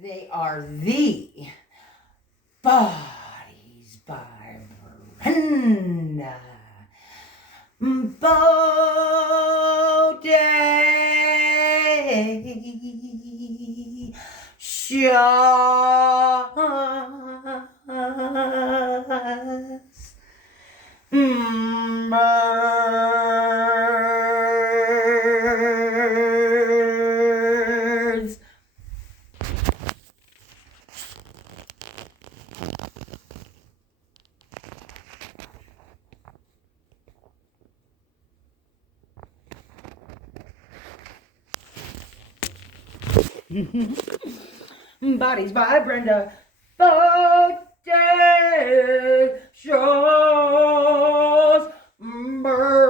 They are the Bodies by Brenda. Bode Shots. Birds. Bodies by Brenda. Bode shows birds.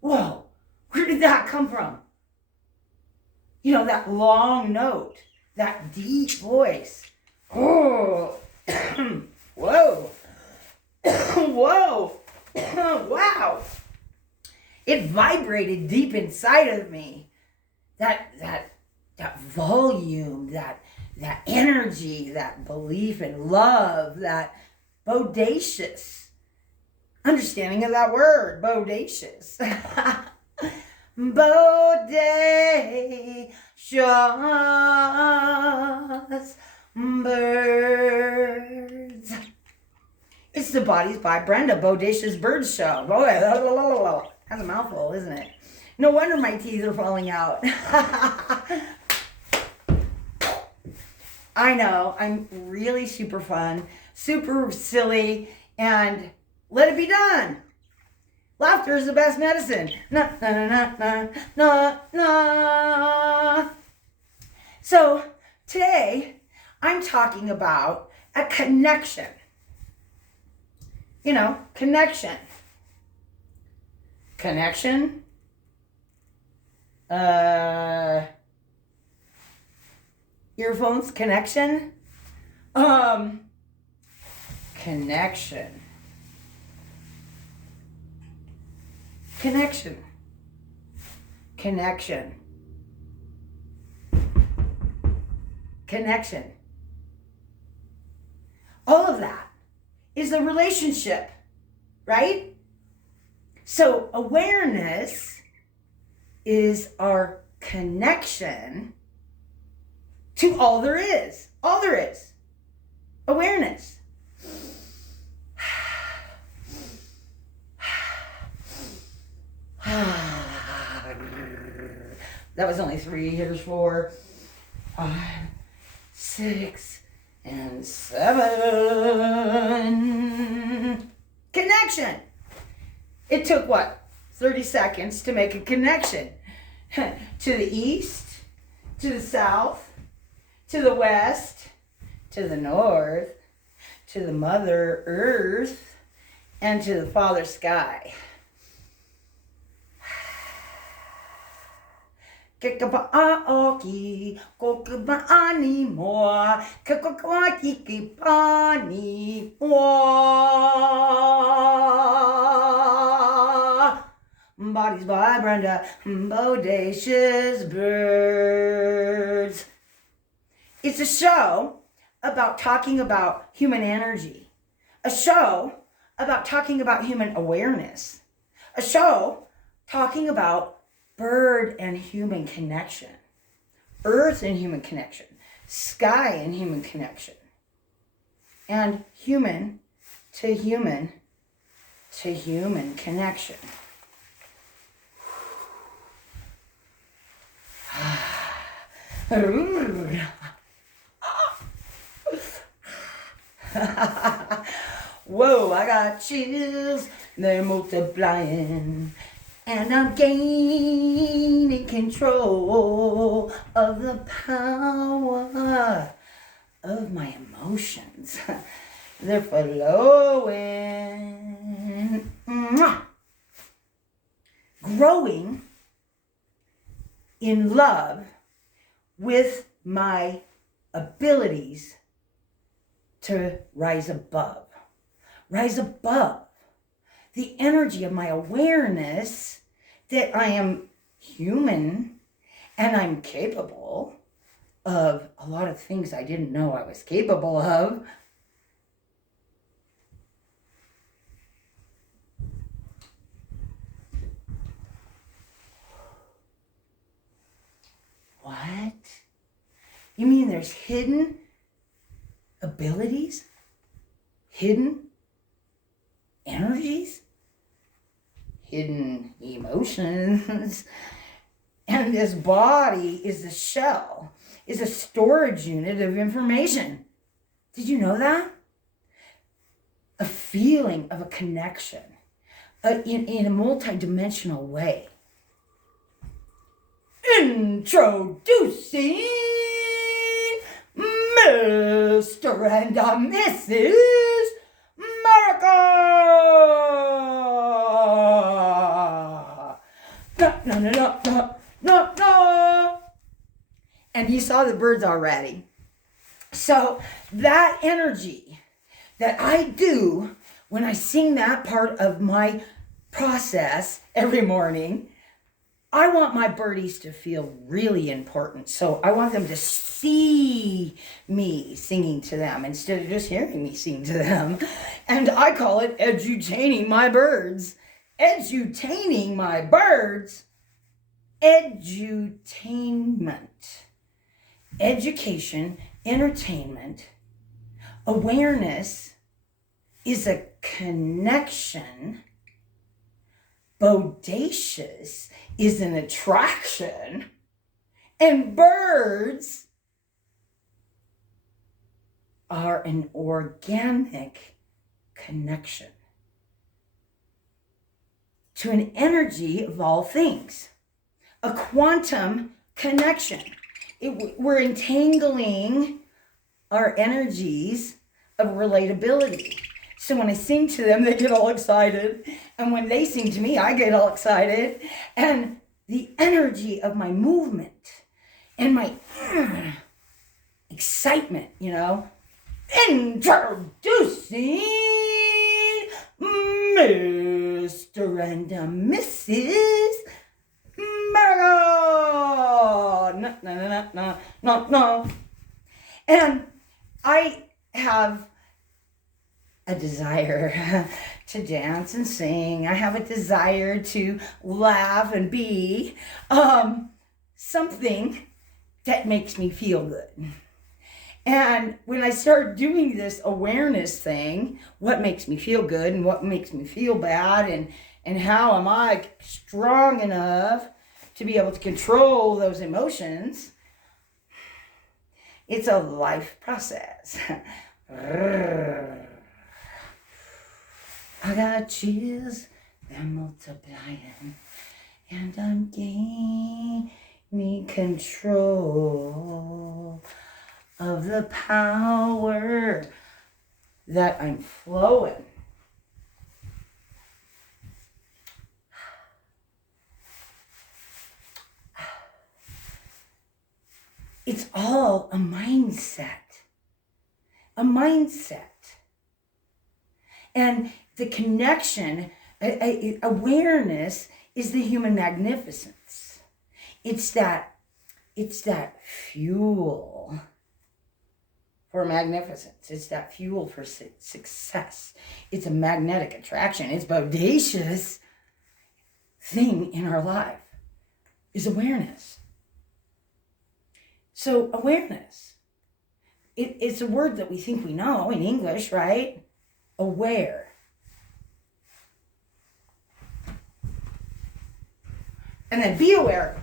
Whoa, where did that come from? You know, that long note, that deep voice. Oh, whoa, whoa, wow. It vibrated deep inside of me. That volume, that energy, that belief in love, that bodacious understanding of that word, bodacious. Bodacious birds. It's the Bodies by Brenda Bodacious Bird Show. Boy, that's a mouthful, isn't it? No wonder my teeth are falling out. I know, I'm really super fun, super silly, and let it be done. Laughter is the best medicine. Na, na, na, na, na, na. So today, I'm talking about a connection. You know, connection. Connection. Earphones, connection. Connection. Connection. Connection. Connection. All of that is a relationship, right? So awareness is our connection to all there is. All there is. Awareness. That was only 3 years, 4, 5, 6, and 7. Connection. It took what? 30 seconds to make a connection. To the east, to the south, to the west, to the north, to the Mother Earth, and to the Father Sky. Kikapaoki, kokibani mo, kakokaki kipani mo. Bodies by Brenda, Bodacious Birds. It's a show about talking about human energy. A show about talking about human awareness. A show talking about bird and human connection, earth and human connection, sky and human connection, and human to human connection. Whoa, I got chills, they're multiplying. And I'm gaining control of the power of my emotions. They're flowing. Growing in love with my abilities to rise above. Rise above the energy of my awareness that I am human and I'm capable of a lot of things I didn't know I was capable of. What? You mean there's hidden abilities? Hidden energies? Hidden emotions? And this body is a shell, is a storage unit of information. Did you know that? A feeling of a connection in a multidimensional way. Introducing Mr. and Mrs. America! No. And you saw the birds already. So that energy that I do when I sing that part of my process every morning, I want my birdies to feel really important. So I want them to see me singing to them instead of just hearing me sing to them. And I call it edutaining my birds. Edutaining my birds. Edutainment. Education, entertainment, awareness is a connection. Bodacious is an attraction, and birds are an organic connection to an energy of all things, a quantum connection. We're entangling our energies of relatability. So when I sing to them, they get all excited. And when they sing to me, I get all excited. And the energy of my movement and my excitement, Introducing Mr. and Mrs. America. No. And I have a desire to dance and sing. I have a desire to laugh and be something that makes me feel good. And when I start doing this awareness thing, what makes me feel good and what makes me feel bad, and how am I strong enough to be able to control those emotions, it's a life process. I got chills, they're multiplying, and I'm gaining control of the power that I'm flowing. It's all a mindset. A mindset. And the connection, awareness is the human magnificence. It's that fuel for magnificence. It's that fuel for success. It's a magnetic attraction. It's bodacious thing in our life is awareness. So awareness, it's a word that we think we know in English, right? Aware. And then be aware.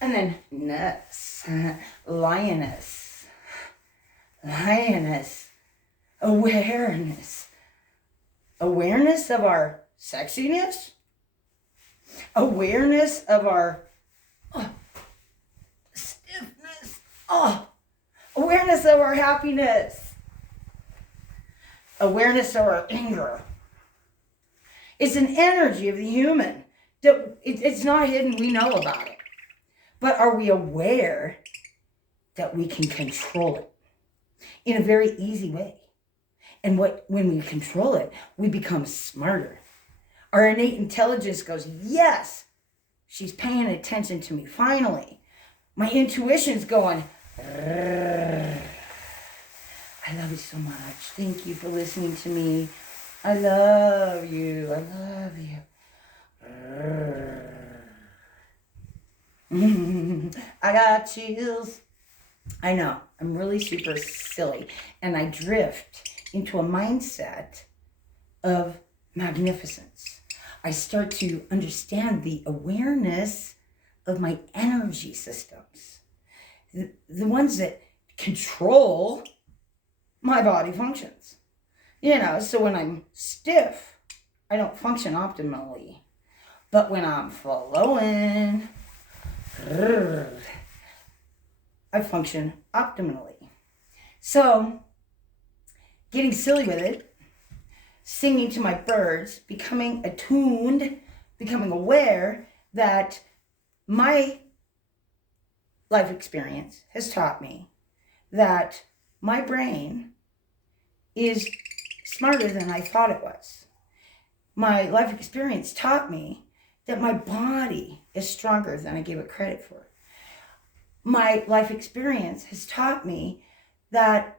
And then ness, lioness, awareness. Awareness of our sexiness. Awareness of our stiffness. Awareness of our happiness. Awareness of our anger. It's an energy of the human. It's not hidden. We know about it. But are we aware that we can control it in a very easy way? And when we control it, we become smarter. Our innate intelligence goes, yes, she's paying attention to me. Finally, my intuition's going, I love you so much. Thank you for listening to me. I love you. I love you. I got chills. I know, I'm really super silly. And I drift into a mindset of magnificence. I start to understand the awareness of my energy systems, the ones that control my body functions. So when I'm stiff, I don't function optimally. But when I'm flowing, I function optimally. So, getting silly with it, singing to my birds, becoming attuned, becoming aware that my life experience has taught me that my brain is smarter than I thought it was. My life experience taught me that my body is stronger than I gave it credit for. My life experience has taught me that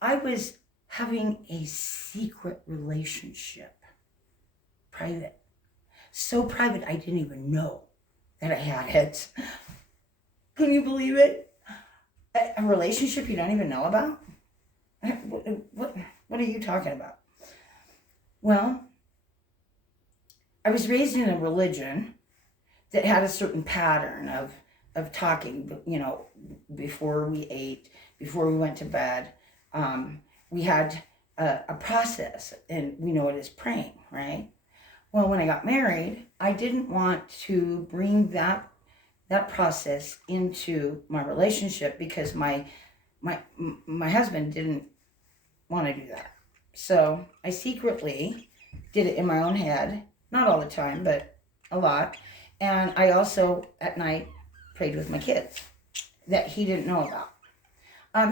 I was having a secret relationship, private. So private, I didn't even know that I had it. Can you believe it? A relationship you don't even know about? What are you talking about? Well, I was raised in a religion that had a certain pattern of talking, before we ate, before we went to bed. We had a process, and we know it as praying, right? Well, when I got married, I didn't want to bring that process into my relationship because my husband didn't want to do that. So I secretly did it in my own head, not all the time, but a lot. And I also, at night, prayed with my kids that he didn't know about.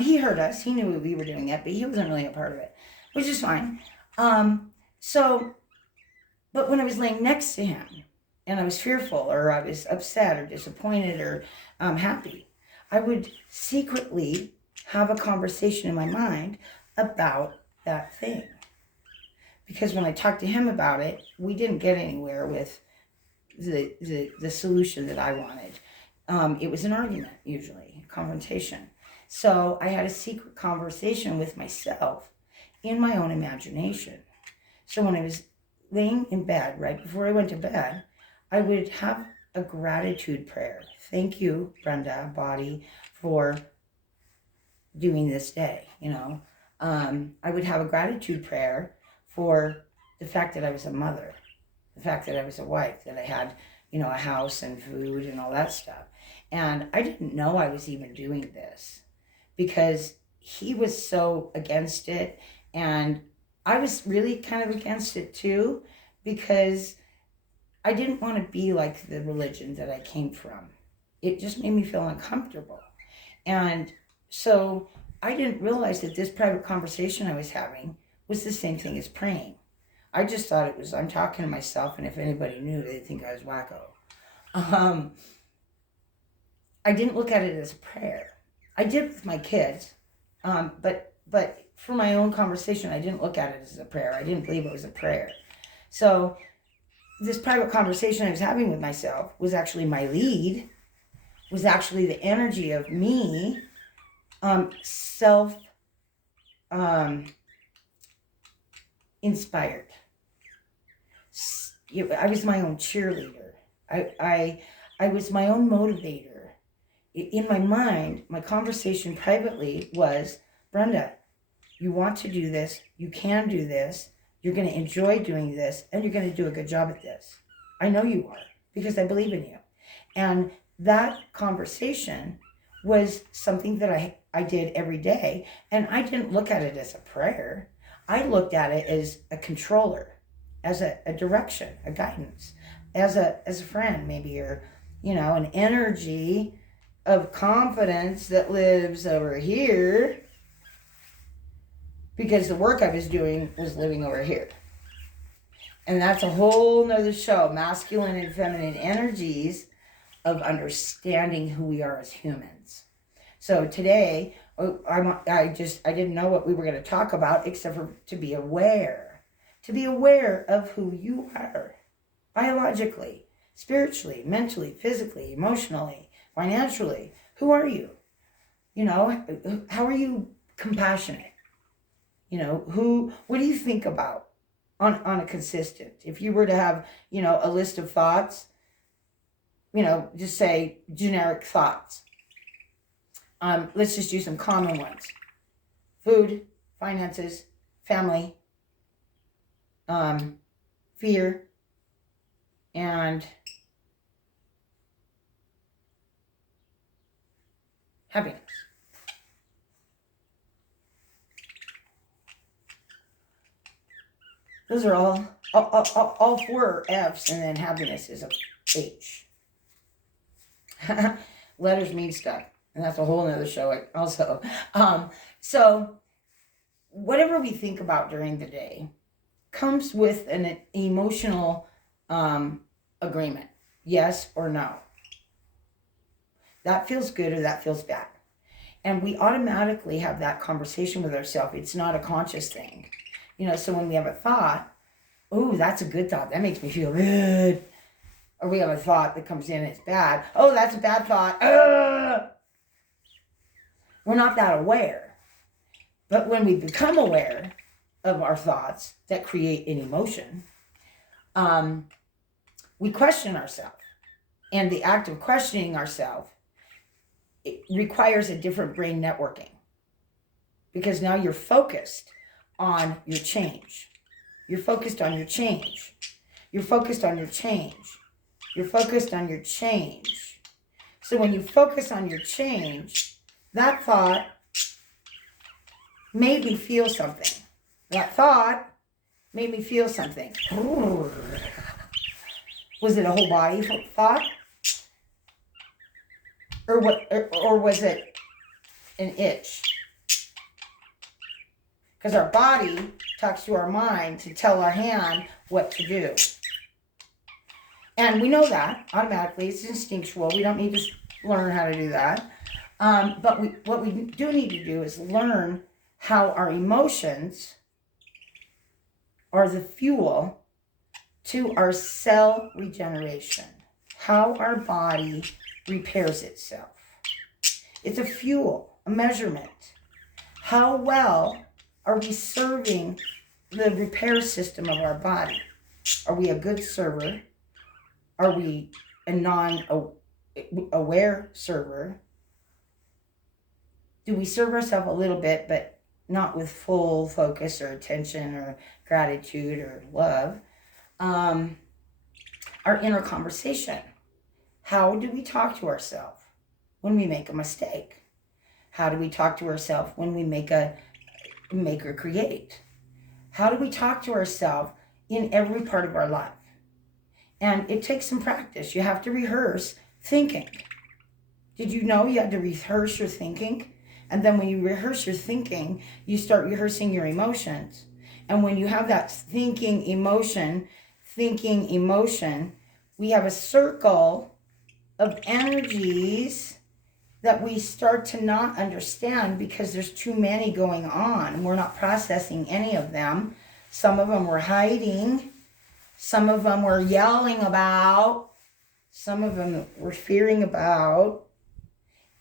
He heard us. He knew we were doing it, but he wasn't really a part of it, which is fine. But when I was laying next to him and I was fearful or I was upset or disappointed or happy, I would secretly have a conversation in my mind about that thing. Because when I talked to him about it, we didn't get anywhere with the solution that I wanted. It was an argument, usually, a confrontation. So I had a secret conversation with myself in my own imagination. So when I was laying in bed, right before I went to bed, I would have a gratitude prayer. Thank you, Brenda, body, for doing this day, I would have a gratitude prayer for the fact that I was a mother, the fact that I was a wife, that I had, a house and food and all that stuff. And I didn't know I was even doing this because he was so against it. And I was really kind of against it too, because I didn't want to be like the religion that I came from. It just made me feel uncomfortable. And so I didn't realize that this private conversation I was having was the same thing as praying. I just thought it was, I'm talking to myself, and if anybody knew, they'd think I was wacko. I didn't look at it as a prayer. I did with my kids, but for my own conversation, I didn't look at it as a prayer. I didn't believe it was a prayer. So this private conversation I was having with myself was actually my lead, was actually the energy of me inspired. I was my own cheerleader. I was my own motivator. In my mind, my conversation privately was, Brenda, you want to do this, you can do this, you're going to enjoy doing this, and you're going to do a good job at this. I know you are, because I believe in you. And that conversation was something that I did every day, and I didn't look at it as a prayer. I looked at it as a controller, as a direction, a guidance, as a friend maybe, or an energy of confidence that lives over here because the work I was doing was living over here. And that's a whole nother show, masculine and feminine energies of understanding who we are as humans. So today, I didn't know what we were going to talk about except for to be aware of who you are, biologically, spiritually, mentally, physically, emotionally, financially. Who are you? You know, how are you compassionate? You know, what do you think about on a consistent? If you were to have, you know, a list of thoughts, you know, just say generic thoughts. Let's just do some common ones. Food, finances, family, fear, and happiness. Those are all four F's, and then happiness is a H. Letters mean stuff, and that's a whole nother show also. So whatever we think about during the day comes with an emotional agreement, yes or no. That feels good or that feels bad. And we automatically have that conversation with ourselves. It's not a conscious thing. You know, so when we have a thought, oh, that's a good thought. That makes me feel good. Or we have a thought that comes in and it's bad. Oh, that's a bad thought. We're not that aware. But when we become aware of our thoughts that create an emotion, we question ourselves. And the act of questioning ourselves, it requires a different brain networking. Because now you're focused on your change. You're focused on your change. You're focused on your change. You're focused on your change. So when you focus on your change, that thought made me feel something. That thought made me feel something. Was it a whole body thought? Or was it an itch? Because our body talks to our mind to tell our hand what to do. And we know that automatically. It's instinctual. We don't need to learn how to do that. But what we do need to do is learn how our emotions are the fuel to our cell regeneration. How our body repairs itself. It's a fuel, a measurement. How well are we serving the repair system of our body? Are we a good server? Are we a non-aware server? Do we serve ourselves a little bit, but not with full focus or attention or gratitude or love? Our inner conversation. How do we talk to ourselves when we make a mistake? How do we talk to ourselves when we make or create? How do we talk to ourselves in every part of our life? And it takes some practice. You have to rehearse thinking. Did you know you had to rehearse your thinking? And then when you rehearse your thinking, you start rehearsing your emotions. And when you have that thinking emotion, we have a circle of energies that we start to not understand because there's too many going on. We're not processing any of them. Some of them we're hiding. Some of them we're yelling about. Some of them we're fearing about.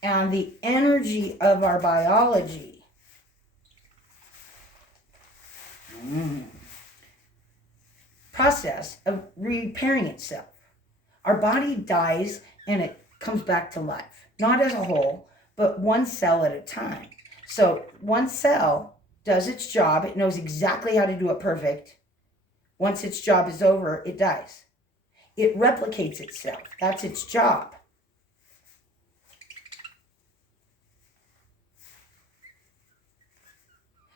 And the energy of our biology process of repairing itself. Our body dies and it comes back to life. Not as a whole, but one cell at a time. So one cell does its job. It knows exactly how to do it perfect. Once its job is over, it dies. It replicates itself. That's its job.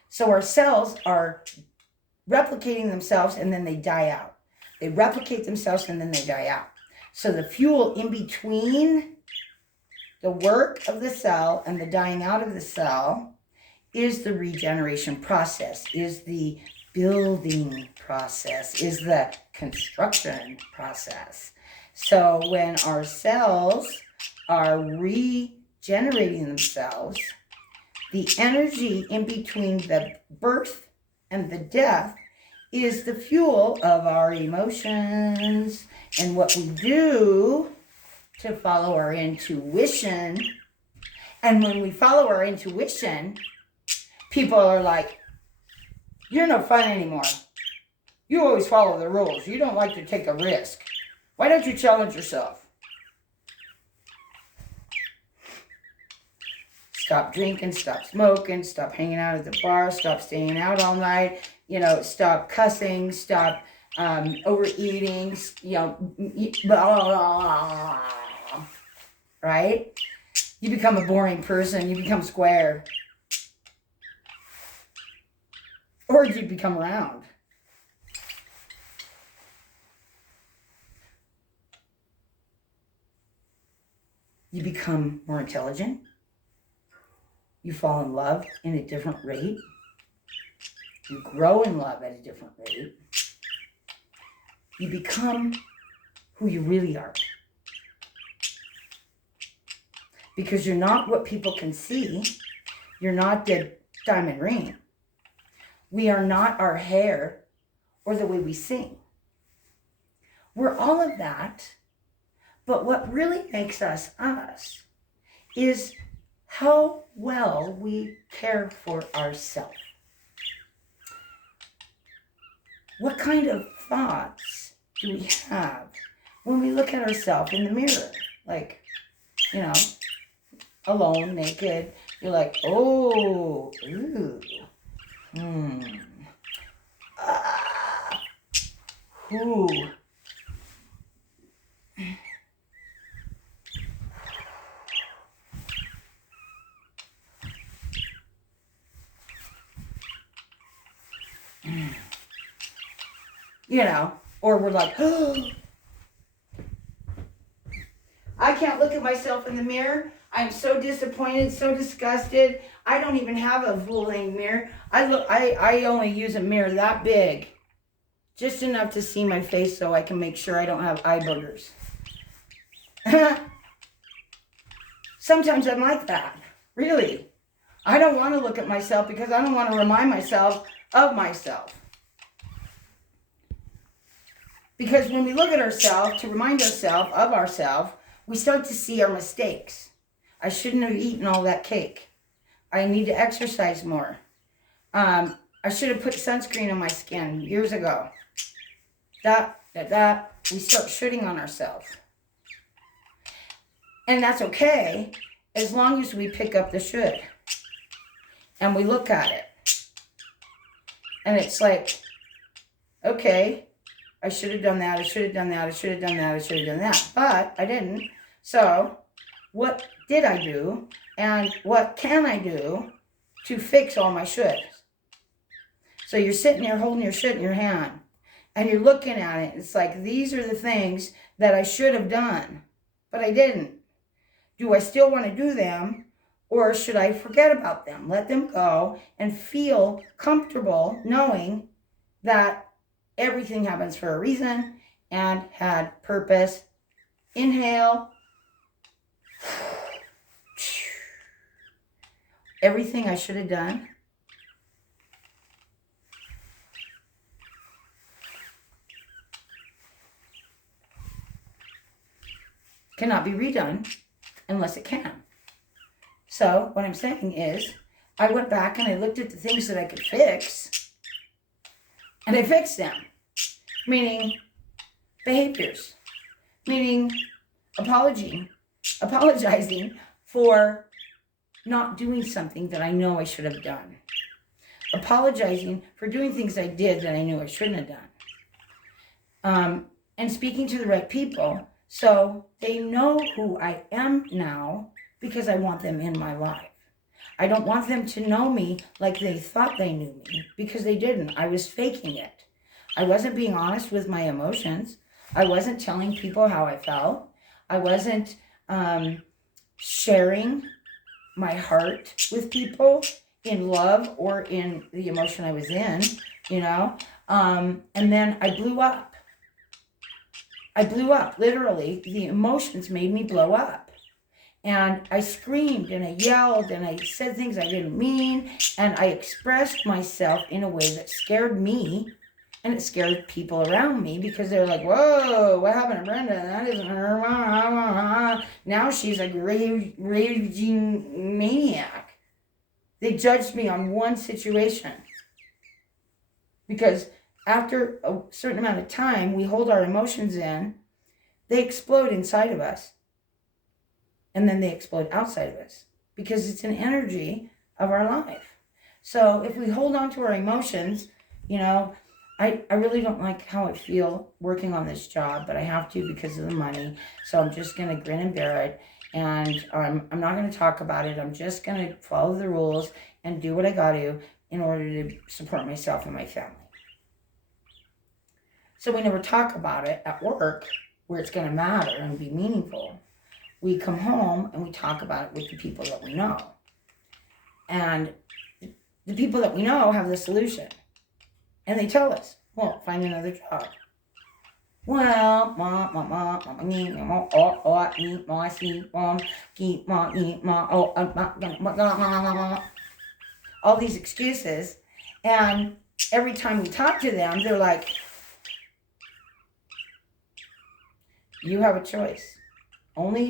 So our cells are replicating themselves and then they die out. They replicate themselves and then they die out. So the fuel in between the work of the cell and the dying out of the cell is the regeneration process, is the building process, is the construction process. So when our cells are regenerating themselves, the energy in between the birth and the death is the fuel of our emotions and what we do to follow our intuition. And when we follow our intuition, people are like, you're no fun anymore. You always follow the rules. You don't like to take a risk. Why don't you challenge yourself? Stop drinking, stop smoking, stop hanging out at the bar, stop staying out all night, stop cussing, stop overeating, blah, blah, blah, right? You become a boring person, you become square. Or you become round. You become more intelligent. You fall in love in a different rate. You grow in love at a different rate. You become who you really are. Because you're not what people can see. You're not the diamond ring. We are not our hair or the way we sing. We're all of that. But what really makes us us is how well we care for ourselves. What kind of thoughts do we have when we look at ourselves in the mirror? Like, alone, naked. You're like, oh, ooh, ooh. Or we're like, oh, I can't look at myself in the mirror. I'm so disappointed, so disgusted. I don't even have a full-length mirror. I only use a mirror that big, just enough to see my face so I can make sure I don't have eye boogers. Sometimes I'm like that, really. I don't want to look at myself because I don't want to remind myself of myself. Because when we look at ourselves, to remind ourselves of ourselves, we start to see our mistakes. I shouldn't have eaten all that cake. I need to exercise more. I should have put sunscreen on my skin years ago. We start shitting on ourselves. And that's okay, as long as we pick up the should. And we look at it. And it's like, okay, I should have done that, I should have done that, I should have done that, I should have done that. But I didn't. So what did I do? And what can I do to fix all my shoulds? So you're sitting there holding your shit in your hand. And you're looking at it. It's like, these are the things that I should have done. But I didn't. Do I still want to do them? Or should I forget about them? Let them go and feel comfortable knowing that everything happens for a reason and had purpose. Inhale. Everything I should have done. Cannot be redone unless it can. So what I'm saying is, I went back and I looked at the things that I could fix, and I fixed them. Meaning behaviors. Meaning apologizing for not doing something that I know I should have done. Apologizing for doing things I did that I knew I shouldn't have done. And speaking to the right people so they know who I am now, because I want them in my life. I don't want them to know me like they thought they knew me, because they didn't. I was faking it. I wasn't being honest with my emotions. I wasn't telling people how I felt. I wasn't sharing my heart with people in love or in the emotion I was in, and then I blew up. I blew up, literally. The emotions made me blow up. And I screamed and I yelled and I said things I didn't mean. And I expressed myself in a way that scared me. And it scared people around me because they were like, whoa, what happened to Brenda? That isn't her. Now she's a raging maniac. They judged me on one situation. Because after a certain amount of time, we hold our emotions in, they explode inside of us. And then they explode outside of us. Because it's an energy of our life. So if we hold on to our emotions, I really don't like how I feel working on this job, but I have to because of the money. So I'm just going to grin and bear it. And I'm not going to talk about it. I'm just going to follow the rules and do what I got to in order to support myself and my family. So we never talk about it at work where it's going to matter and be meaningful. We come home and we talk about it with the people that we know. And the people that we know have the solution. And they tell us, well, find another job. Well, all these excuses. And every time we talk to them, they're like, you have a choice. Only